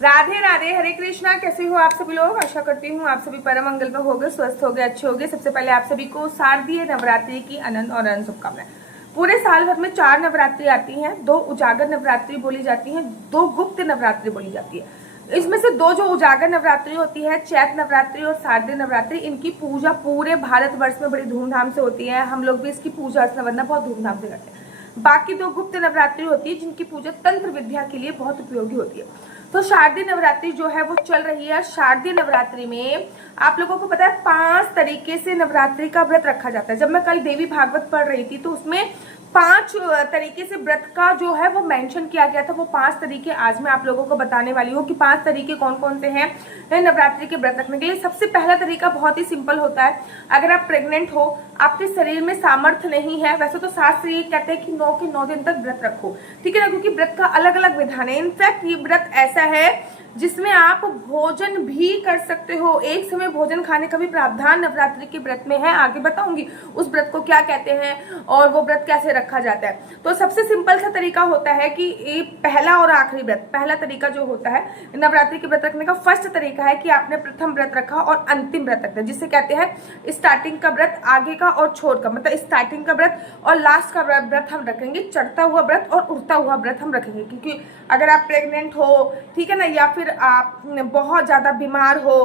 राधे राधे, हरे कृष्णा। कैसे हो आप सभी लोग? आशा करती हूँ आप सभी परम मंगल में होंगे, स्वस्थ होंगे, अच्छे होंगे। सबसे पहले आप सभी को शारदीय नवरात्रि की अनंत और अनंत शुभकामनाएं। पूरे साल भर में 4 नवरात्रि आती हैं। 2 उजागर नवरात्रि बोली जाती हैं, 2 गुप्त नवरात्रि बोली जाती है। इसमें से 2 जो उजागर नवरात्रि होती है, चैत नवरात्रि और शारदीय नवरात्रि, इनकी पूजा पूरे भारतवर्ष में बड़ी धूमधाम से होती है। हम लोग भी इसकी पूजा अर्चना वरना बहुत धूमधाम से करते हैं। बाकी 2 गुप्त नवरात्रि होती है जिनकी पूजा तंत्र विद्या के लिए बहुत उपयोगी होती है। तो शारदीय नवरात्रि जो है वो चल रही है। शारदीय नवरात्रि में आप लोगों को पता है 5 तरीके से नवरात्रि का व्रत रखा जाता है। जब मैं कल देवी भागवत पढ़ रही थी तो उसमें 5 तरीके से व्रत का जो है वो मेंशन किया गया था। वो 5 तरीके आज मैं आप लोगों को बताने वाली हूँ कि 5 तरीके कौन कौन से हैं नवरात्रि के व्रत रखने के लिए। सबसे पहला तरीका बहुत ही सिंपल होता है। अगर आप प्रेग्नेंट हो, आपके शरीर में सामर्थ्य नहीं है, वैसे तो शास्त्र ये कहते हैं कि 9 के 9 दिन तक व्रत रखो, ठीक है ना, क्योंकि व्रत का अलग अलग विधान है। इनफैक्ट ये व्रत ऐसा है जिसमें आप भोजन भी कर सकते हो। एक समय भोजन खाने का भी प्रावधान नवरात्रि के व्रत में है। आगे बताऊंगी उस व्रत को क्या कहते हैं और वो व्रत कैसे रखा जाता है। तो सबसे सिंपल सा तरीका होता है कि ये पहला और आखिरी व्रत, पहला तरीका जो होता है नवरात्रि के व्रत रखने का, फर्स्ट तरीका है कि आपने प्रथम व्रत रखा और अंतिम व्रत रखा, जिसे कहते हैं स्टार्टिंग का व्रत, आगे का और छोड़ का, मतलब स्टार्टिंग का व्रत और लास्ट का व्रत हम रखेंगे। चढ़ता हुआ व्रत और उड़ता हुआ व्रत हम रखेंगे, क्योंकि अगर आप प्रेग्नेंट हो, ठीक है ना, या फिर आप बहुत ज्यादा बीमार हो,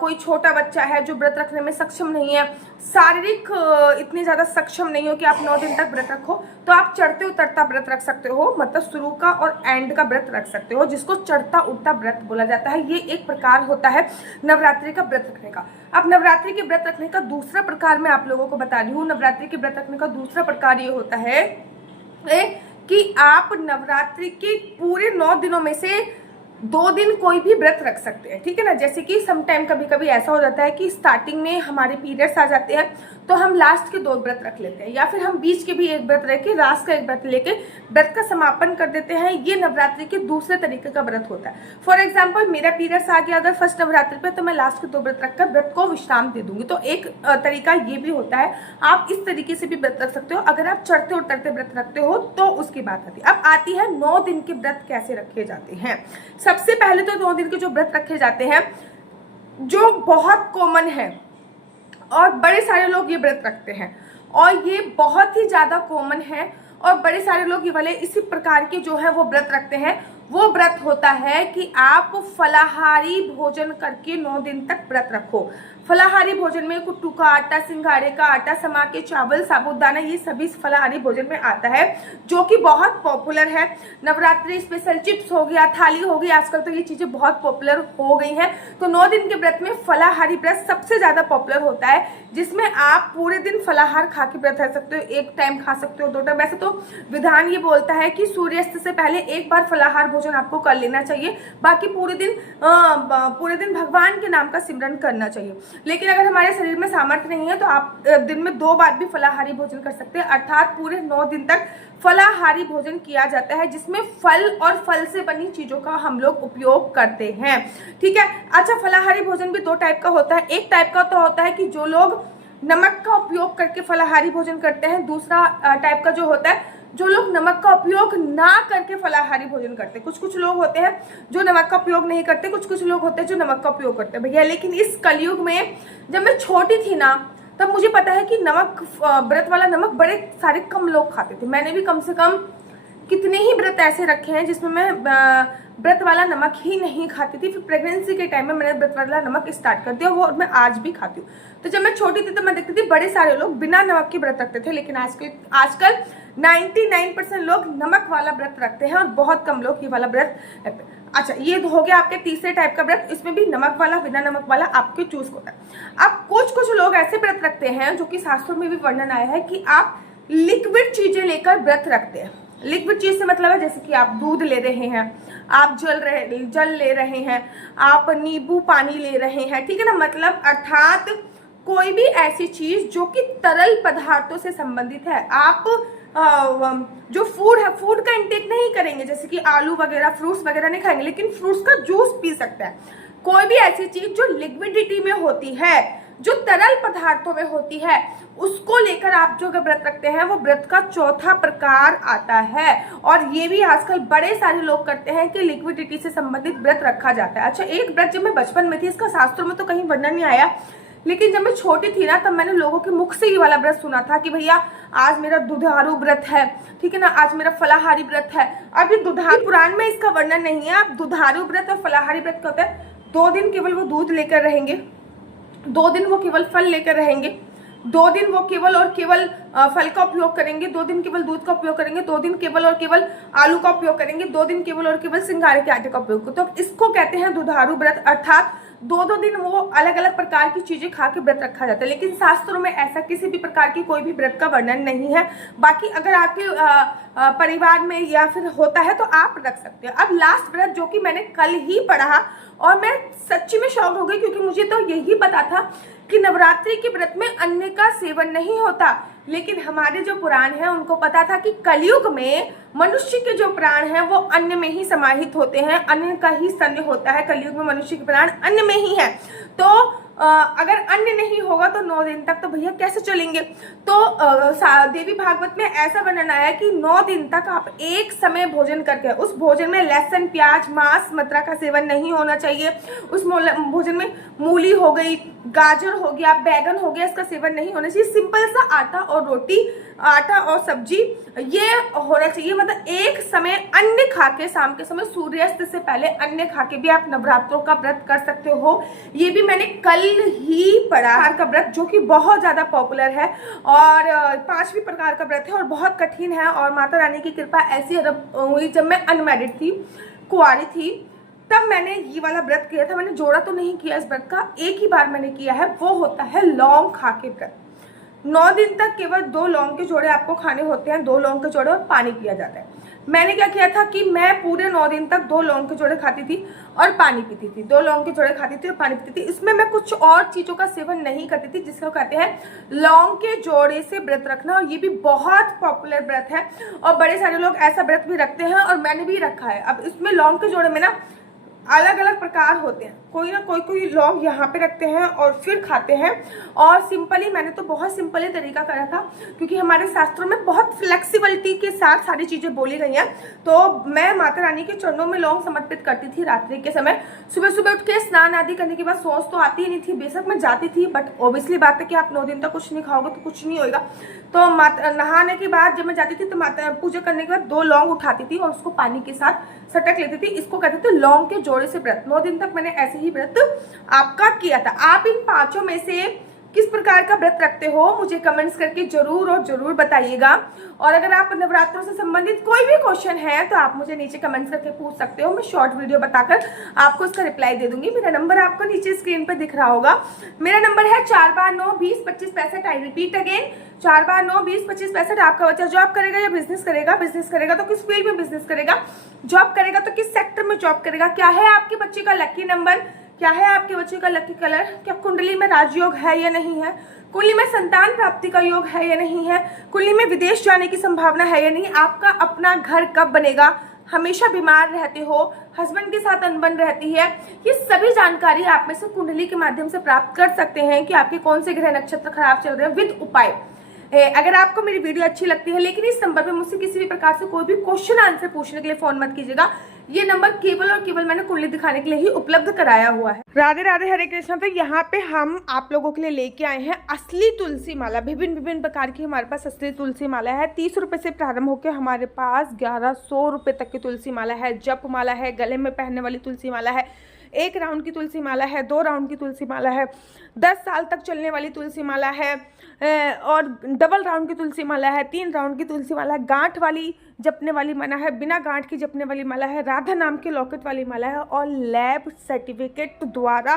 कोई छोटा बच्चा है जो व्रत रखने में सक्षम नहीं है, शारीरिक इतनी ज्यादा सक्षम नहीं हो कि आप 9 दिन तक व्रत रखो, तो आप चढ़ते उतरता व्रत रख सकते हो, मतलब शुरू का और एंड का व्रत रख सकते हो, जिसको चढ़ता उड़ता व्रत बोला जाता है। ये एक प्रकार होता है नवरात्रि का व्रत रखने का। अब नवरात्रि के व्रत रखने का दूसरा प्रकार मैं आप लोगों को बता रही हूँ। नवरात्रि के व्रत रखने का दूसरा प्रकार ये होता है कि आप नवरात्रि के पूरे 9 दिनों में से 2 दिन कोई भी व्रत रख सकते हैं, ठीक है ना। जैसे कि सम टाइम कभी कभी ऐसा हो जाता है कि स्टार्टिंग में हमारे पीरियड्स आ जाते हैं तो हम लास्ट के 2 व्रत रख लेते हैं, या फिर हम बीच के भी एक व्रत रख के लास्ट का एक व्रत लेके व्रत का समापन कर देते हैं। ये नवरात्रि के दूसरे तरीके का व्रत होता है। फॉर एग्जाम्पल मेरा पीरियड्स आ गया अगर फर्स्ट नवरात्रि पे, तो मैं लास्ट के 2 व्रत रखकर व्रत को विश्राम दे दूंगी। तो एक तरीका ये भी होता है। आप इस तरीके से भी व्रत रख सकते हो। अगर आप चढ़ते उतरते व्रत रखते हो तो उसकी बात आती है। अब आती है 9 दिन के व्रत कैसे रखे जाते हैं। सबसे पहले तो 9 दिन के जो व्रत रखे जाते हैं, जो बहुत कॉमन है और बड़े सारे लोग ये व्रत रखते हैं, और ये बहुत ही ज्यादा कॉमन है और बड़े सारे लोग ये वाले इसी प्रकार के जो है वो व्रत रखते हैं। वो व्रत होता है कि आप फलाहारी भोजन करके 9 दिन तक व्रत रखो। फलाहारी भोजन में कुट्टू का आटा, सिंघाड़े का आटा, समा के चावल, साबूदाना, ये सभी फलाहारी भोजन में आता है, जो कि बहुत पॉपुलर है। नवरात्रि स्पेशल चिप्स हो गया, थाली हो गई, आजकल तो ये चीजें बहुत पॉपुलर हो गई हैं। तो 9 दिन के व्रत में फलाहारी व्रत सबसे ज्यादा पॉपुलर होता है, जिसमें आप पूरे दिन फलाहार खा के व्रत रह सकते हो। एक टाइम खा सकते हो, 2 टाइम। वैसे तो विधान ये बोलता है कि सूर्यास्त से पहले एक बार फलाहार भोजन आपको कर लेना चाहिए, बाकी पूरे दिन भगवान के नाम का सिमरन करना चाहिए। लेकिन अगर हमारे शरीर में सामर्थ्य नहीं है तो आप दिन में 2 बार भी फलाहारी भोजन कर सकते हैं। अर्थात पूरे 9 दिन तक फलाहारी भोजन किया जाता है, जिसमें फल और फल से बनी चीजों का हम लोग उपयोग करते हैं, ठीक है। अच्छा, फलाहारी भोजन भी 2 टाइप का होता है। एक टाइप का तो होता है कि जो लोग नमक का उपयोग करके फलाहारी भोजन करते हैं। दूसरा टाइप का जो होता है जो लोग नमक का उपयोग ना करके फलाहारी भोजन करते हैं। कुछ लोग होते हैं जो नमक का उपयोग नहीं करते, कुछ लोग होते हैं जो नमक का उपयोग करते हैं भैया। लेकिन इस कलयुग में जब मैं छोटी थी ना, तब मुझे पता है कि नमक, व्रत वाला नमक बड़े सारे कम लोग खाते थे। मैंने भी कम से कम कितने ही व्रत ऐसे रखे हैं जिसमें मैं व्रत वाला नमक ही नहीं खाती थी। फिर प्रेगनेंसी के टाइम में मैंने व्रत वाला नमक स्टार्ट कर दिया, वो मैं आज भी खाती हूँ। तो जब मैं छोटी थी तो मैं देखती थी बड़े सारे लोग बिना नमक के व्रत रखते थे, लेकिन आजकल 99% लोग नमक वाला व्रत रखते हैं और बहुत कम लोग ये वाला व्रत रखते हैं। अच्छा, ये हो गया आपके तीसरे टाइप का व्रत। इसमें भी नमक वाला, बिना नमक वाला आपके चूज होता है। अब कुछ लोग ऐसे व्रत रखते हैं जो कि शास्त्रों में भी वर्णन आया है कि आप लिक्विड चीजें लेकर व्रत रखते हैं। लिक्विड चीज से मतलब है जैसे कि आप दूध ले रहे हैं, आप जल ले रहे हैं, आप नींबू पानी ले रहे हैं, ठीक है ना। मतलब अर्थात कोई भी ऐसी चीज जो कि तरल पदार्थों से संबंधित है। आप जो फूड है, फूड का इंटेक नहीं करेंगे, जैसे कि आलू वगैरह, फ्रूट्स वगैरह नहीं खाएंगे, लेकिन फ्रूट्स का जूस पी सकते हैं। कोई भी ऐसी चीज जो लिक्विडिटी में होती है, जो तरल पदार्थों में होती है उसको लेकर आप जो व्रत रखते हैं वो व्रत का चौथा प्रकार आता है। और ये भी आजकल बड़े सारे लोग करते हैं कि लिक्विडिटी से संबंधित व्रत रखा जाता है। अच्छा, एक व्रत जब मैं बचपन में थी, इसका शास्त्रों में तो कहीं वर्णन नहीं आया, लेकिन जब मैं छोटी थी ना तब मैंने लोगों के मुख से ये वाला व्रत सुना था कि भैया आज मेरा दुधारू व्रत है, ठीक है ना, आज मेरा फलाहारी व्रत है। अब ये दुधारू पुराण में इसका वर्णन नहीं है। अब दुधारू व्रत और फलाहारी व्रत क्या होता है? 2 दिन केवल वो दूध लेकर रहेंगे, 2 दिन वो केवल फल लेकर रहेंगे, 2 दिन वो केवल और केवल फल का उपयोग करेंगे, 2 दिन केवल दूध का उपयोग करेंगे, 2 दिन केवल और केवल आलू का उपयोग करेंगे, 2 दिन केवल और केवल सिंघाड़े के आटे का उपयोग। तो इसको कहते हैं दुधारू व्रत, अर्थात 2-2 दिन वो अलग अलग प्रकार की चीजें खा के व्रत रखा जाता है। लेकिन शास्त्रों में ऐसा किसी भी प्रकार की कोई भी व्रत का वर्णन नहीं है। बाकी अगर आपके परिवार में या फिर होता है तो आप रख सकते हैं। अब लास्ट व्रत जो कि मैंने कल ही पढ़ा और मैं सच्ची में शॉक हो गई, क्योंकि मुझे तो यही पता था कि नवरात्रि के व्रत में अन्न का सेवन नहीं होता, लेकिन हमारे जो पुराण हैं उनको पता था कि कलयुग में मनुष्य के जो प्राण हैं वो अन्न में ही समाहित होते हैं, अन्न का ही स्तन्य होता है। कलयुग में मनुष्य के प्राण अन्न में ही है। तो अगर अन्न नहीं होगा तो 9 दिन तक तो भैया कैसे चलेंगे? तो देवी भागवत में ऐसा वर्णन आया कि 9 दिन तक आप एक समय भोजन करके, उस भोजन में लहसुन, प्याज, मांस, मदिरा का सेवन नहीं होना चाहिए। उस भोजन में मूली हो गई, गाजर हो गया, बैगन हो गया, इसका सेवन नहीं होना चाहिए। सिंपल सा आटा और रोटी, आटा और सब्जी ये होना चाहिए। मतलब एक समय अन्न खा के, शाम के समय सूर्यास्त से पहले अन्न खा के भी आप नवरात्रों का व्रत कर सकते हो। ये भी मैंने कल ही पढ़ा का व्रत, जो कि बहुत ज्यादा पॉपुलर है और 5वीं प्रकार का व्रत है और बहुत कठिन है। और माता रानी की कृपा ऐसी हुई जब मैं अनमैरिड थी, कुंवारी थी, तब मैंने ये वाला व्रत किया था। मैंने जोड़ा तो नहीं किया इस व्रत का, एक ही बार मैंने किया है, वो होता है लौंग खा के व्रत। 9 दिन तक केवल 2 लौंग के जोड़े आपको खाने होते हैं, 2 लौंग के जोड़े और पानी पिया जाता है। मैंने क्या किया था कि मैं पूरे 9 दिन तक 2 लौंग के जोड़े खाती थी और पानी पीती थी, 2 लौंग के जोड़े खाती थी और पानी पीती थी। इसमें मैं कुछ और चीजों का सेवन नहीं करती थी, जिसको कहते हैं लौंग के जोड़े से व्रत रखना। और ये भी बहुत पॉपुलर व्रत है और बड़े सारे लोग ऐसा व्रत भी रखते हैं और मैंने भी रखा है। अब इसमें लौंग के जोड़े में ना अलग अलग प्रकार होते हैं, कोई ना कोई लौंग यहाँ पे रखते हैं और फिर खाते हैं। और सिंपली, मैंने तो बहुत सिंपली तरीका करा था, क्योंकि हमारे शास्त्रों में बहुत फ्लेक्सिबिलिटी के साथ सारी चीजें बोली गई हैं। तो मैं माता रानी के चरणों में लौंग समर्पित करती थी रात्रि के समय। सुबह सुबह उठ के स्नान आदि करने के बाद सोच तो आती ही नहीं थी, बेशक मैं जाती थी, बट ऑब्वियसली बात है कि आप 9 दिन तक कुछ नहीं खाओगे तो कुछ नहीं होगा। तो नहाने के बाद जब मैं जाती थी तो माता पूजा करने के बाद 2 लौंग उठाती थी और उसको पानी के साथ सटक लेती थी। इसको कहते थे लौंग के जोड़े से व्रत। 9 दिन तक मैंने ऐसे ही व्रत आपका किया था। आप इन 5 में से किस प्रकार का व्रत रखते हो मुझे कमेंट्स करके जरूर और जरूर बताइएगा। और अगर आप नवरात्रों से संबंधित कोई भी क्वेश्चन है तो आप मुझे नीचे कमेंट्स करके पूछ सकते हो, मैं शॉर्ट वीडियो बताकर आपको इसका रिप्लाई दे दूंगी। मेरा नंबर आपको नीचे स्क्रीन पर दिख रहा होगा। मेरा नंबर है 4 बार 9 20 25 65। आई रिपीट अगेन, 4 बार 9 20 25 65। आपका बच्चा जॉब करेगा या बिजनेस करेगा? बिजनेस करेगा तो किस फील्ड में बिजनेस करेगा? जॉब करेगा तो किस सेक्टर में जॉब करेगा? क्या है आपके बच्चे का लकी नंबर? क्या है आपके बच्चे का लकी कलर? क्या कुंडली में राजयोग है या नहीं है? कुंडली में संतान प्राप्ति का योग है या नहीं है? कुंडली में विदेश जाने की संभावना है या नहीं? आपका अपना घर कब बनेगा? हमेशा बीमार रहते हो? हस्बैंड के साथ अनबन रहती है? ये सभी जानकारी आप में से कुंडली के माध्यम से प्राप्त कर सकते हैं कि आपके कौन से ग्रह नक्षत्र खराब चल रहे हैं, विद उपाय। अगर आपको मेरी वीडियो अच्छी लगती है, लेकिन इस नंबर पे मुझसे किसी भी प्रकार से कोई भी क्वेश्चन आंसर पूछने के लिए फोन मत कीजिएगा। ये नंबर केवल और केवल मैंने कुंडली दिखाने के लिए ही उपलब्ध कराया हुआ है। राधे राधे, हरे कृष्णा। तो यहाँ पे हम आप लोगों के लिए लेके आए हैं असली तुलसी माला। विभिन्न प्रकार की हमारे पास असली तुलसी माला है। 30 रुपए से प्रारंभ होकर हमारे पास 1100 रुपए तक की तुलसी माला है। जप माला है, गले में पहनने वाली तुलसी माला है, 1 राउंड की तुलसी माला है, 2 राउंड की तुलसी माला है, 10 साल तक चलने वाली तुलसी माला है, और डबल राउंड की तुलसी माला है, 3 राउंड की तुलसी माला है, गांठ वाली जपने वाली माला है, बिना गांठ की जपने वाली माला है, राधा नाम के लॉकेट वाली माला है, और लैब सर्टिफिकेट द्वारा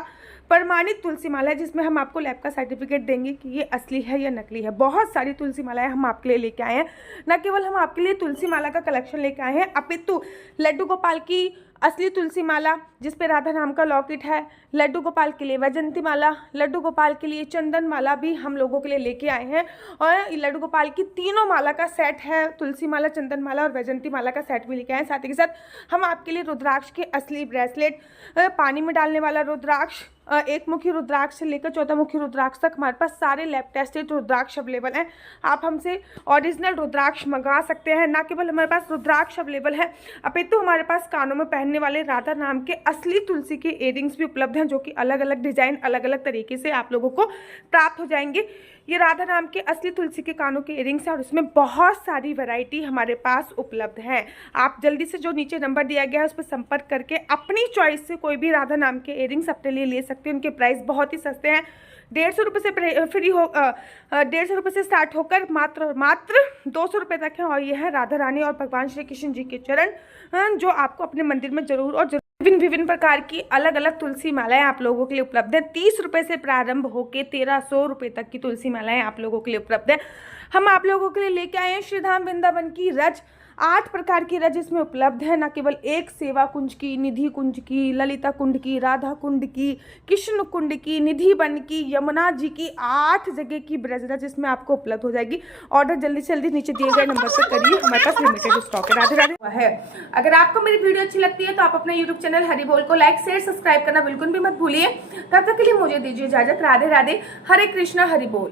प्रमाणित तुलसी माला है, जिसमें हम आपको लैब का सर्टिफिकेट देंगे कि ये असली है या नकली है। बहुत सारी तुलसी मालाएं हम आपके लिए लेके आए हैं। न केवल हम आपके लिए तुलसी माला का कलेक्शन लेके आए हैं, अपितु लड्डू गोपाल की असली तुलसी माला जिसपे राधा नाम का लॉकेट है, लड्डू गोपाल के लिए वैजंती माला, लड्डू गोपाल के लिए चंदन माला भी हम लोगों के लिए लेके आए हैं। और लड्डू गोपाल की तीनों माला का सेट है, तुलसी माला, चंदन माला और वैजंती माला का सेट भी लेके आए हैं। साथ ही के साथ हम आपके लिए रुद्राक्ष के असली ब्रेसलेट, पानी में डालने वाला रुद्राक्ष, एक मुखी रुद्राक्ष से लेकर 14 मुखी रुद्राक्ष तक हमारे पास सारे लैब टेस्टेड रुद्राक्ष अवेलेबल हैं। आप हमसे ओरिजिनल रुद्राक्ष मंगा सकते हैं। ना केवल हमारे पास रुद्राक्ष अवेलेबल है, अपितु हमारे पास कानों में पहनने वाले राधा नाम के असली तुलसी के इयरिंग्स भी उपलब्ध हैं, जो कि अलग अलग डिजाइन अलग अलग तरीके से आप लोगों को प्राप्त हो जाएंगे। ये राधा नाम के असली तुलसी के कानों के इयरिंग्स हैं और इसमें बहुत सारी वैरायटी हमारे पास उपलब्ध है। आप जल्दी से जो नीचे नंबर दिया गया है उस पर संपर्क करके अपनी चॉइस से कोई भी राधा नाम के इयरिंग्स अपने लिए ले सकते हैं। उनके प्राइस बहुत ही सस्ते हैं। 150 रुपये से फ्री हो 150 रुपये से स्टार्ट होकर मात्र 200 रुपये तक है। और यह है राधा रानी और भगवान श्री कृष्ण जी के चरण, जो आपको अपने मंदिर में जरूर और विभिन्न प्रकार की अलग अलग तुलसी मालाएं आप लोगों के लिए उपलब्ध है। 30 रुपये से प्रारंभ होकर 1300 रुपये तक की तुलसी मालाएं आप लोगों के लिए उपलब्ध है। हम आप लोगों के लिए लेके आए हैं श्रीधाम वृंदावन की रज। 8 प्रकार की रज इसमें उपलब्ध है। न केवल एक सेवा कुंज की, निधि कुंज की, ललिता कुंड की, राधा कुंड की, कृष्ण कुंड की, निधि वन की, यमुना जी की, 8 जगह की ब्रज रज इसमें आपको उपलब्ध हो जाएगी। ऑर्डर जल्दी से जल्दी नीचे दिए गए नंबर पर करिए, हमारे पास लिमिटेड स्टॉक है। राधे राधे है। अगर आपको मेरी वीडियो अच्छी लगती है तो आप अपने यूट्यूब चैनल हरि बोल को लाइक शेयर सब्सक्राइब करना बिल्कुल भी मत भूलिए। तब तक के लिए मुझे दीजिए इजाजत। राधे राधे। हरे कृष्णा हरि बोल।